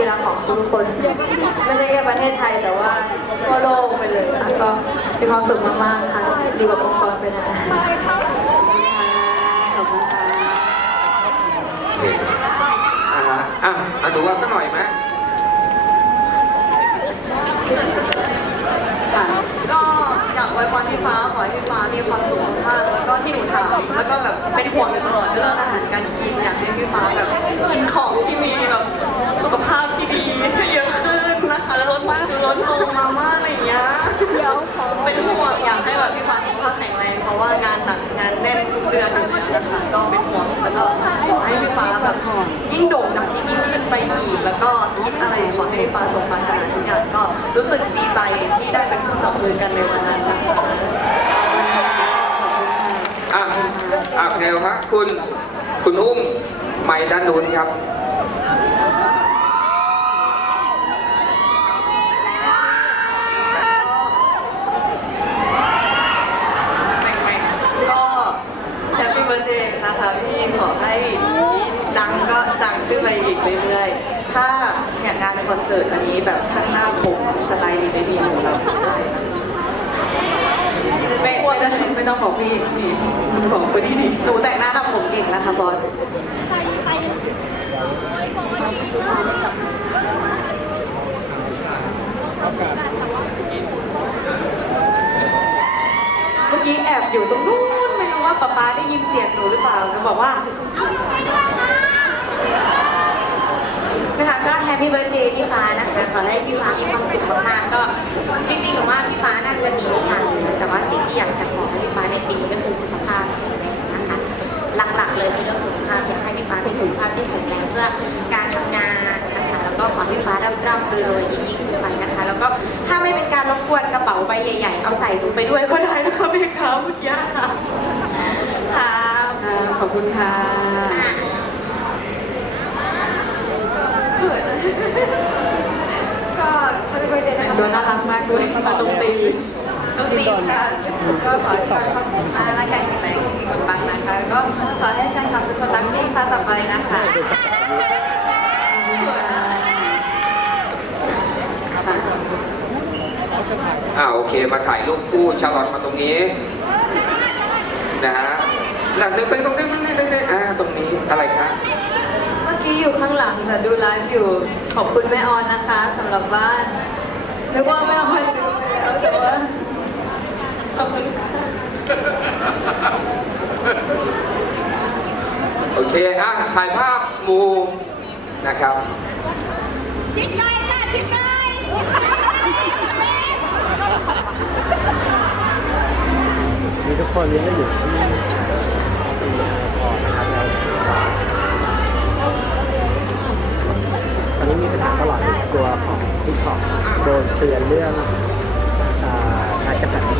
ที่รักของทุกคน ไม่ใช่แค่ประเทศไทยแต่ว่าทั่วโลกไปเลยค่ะก็มีความสุขมากๆค่ะ ดีกว่าองค์กรไปนานขอบคุณค่ะอ่าฮะอะอะดูว่าสักหน่อยไหมค่ะก็อยากไว้พรพี่ฟ้าขอให้พี่ฟ้ามีความสุขมากๆแล้วก็ที่หนูถามแล้วก็แบบเป็นห่วงอยู่ตลอดเรื่องอาหารการกินอยากให้พี่ฟ้าแบบกินของที่มีแบบสุขภาพ ดีให้เยอะขึ้นนะคะลดความชูรสลงมาม่าอะไรอย่างเงี้ยเป็นห่วงอยากให้แบบพี่ฟ้าสุขภาพแข็งแรงเพราะว่างานหนักงานแน่นทุกเดือนอยู่แล้วนะคะก็เป็นห่วงแล้วก็ขอให้พี่ฟ้าแบบยิ่งโด่งดังยิ่งยิ่งขึ้นไปอีกแล้วก็คิดอะไรขอให้พี่ฟ้าสมปรารถนาทุกอย่างก็รู้สึกดีใจที่ได้เป็นผู้จับมือกันในวันนั้นนะคะอะอะเพลฮะคุณคุณอุ้มไม้ด้านนู้นครับ แบ่งๆก็แฮปปี้เบิร์ดเดย์นะคะพี่ขอให้ ดังก็ดังขึ้นไปอีกเรื่อยๆ ถ้าอย่างงานในคอนเสิร์ตอันนี้แบบช่างหน้าผมสไตล์ดีไม่ดีหนูรับได้นะไม่ไม่ต้องไม่ต้องบอกพี่นี่หนูบอกคนที่ดีหนูแต่งหน้าทำผมเก่งนะคะบอสเมื่อกี้แอบอยู่ตรงนู้นไม่รู้ว่าป๊าป๊าได้ยินเสียงหนูหรือเปล่าหนูบอกว่านะคะก็แฮ ปี้เบิร์ดเดย์พี่ฟ้านะคะขอให้พี่ฟ้ามีความสุขมากๆก็จริงๆหนูว่าพี่ฟ้าน่าจะมีทุกอย่างเลยแต่ว่าสิ่งที่อยากจะขอให้พี่ฟ้าในปีนี้ก็คือสุขภาพนะคะหลักๆเลยคือเรื่องสุขภาพอยากให้พี่ฟ้ามีสุขภาพที่แข็งแรงเพื่อการทำงานนะคะแล้วก็ขอให้พี่ฟ้าร่ำร่ำรวยยิ่งๆขึ้นไปนะคะ แล้วก็ถ้าไม่เป็นการรบกวนกระเป๋าใบใหญ่ ๆ เอาใส่หนูไปด้วยก็ได้นะคะพี่คะเมื่อกี้ค่ะค่ะอ่าขอบคุณค่ะ ก็แฮปปี้เบิร์ดเดย์ แต่ นะงคะตัวน่ารักมากด้วยมาตรงตีมต้องตีค่ะ ก็ขอให้มีความสุขมากร่างกายแข็งแรงมีกำลังนะคะ ก็ขอให้แฟนคลับทุกคนรักนี่ฟ้าต่อไปนะคะอ่าโอเคมาถ่ายรูปคู่ชาลอตมาตรงนี้นะฮะหลังตรงตรงตรงนี้ตรงนี้ตรงนี้อ่าตรงนี้อะไรคะเมื่อกี้อยู่ข้างหลังแต่ดูไลฟ์อยู่ขอบคุณแม่ออนนะคะสำหรับบ้าน นึกว่าแม่ออนดูแล้วแต่ว่าขอบคุณค่ะโอเคอะถ่ายภาพหมู่นะครับ ชิดหน่อยค่ะชิดหน่อยมีทุกคนยังได้อยู่ที่พอนะครับแล้วตอนนี้มีปัญหาตลอดตัวของ ทิกตอกโดนเตือนเรื่องอาการจำกัดอายุ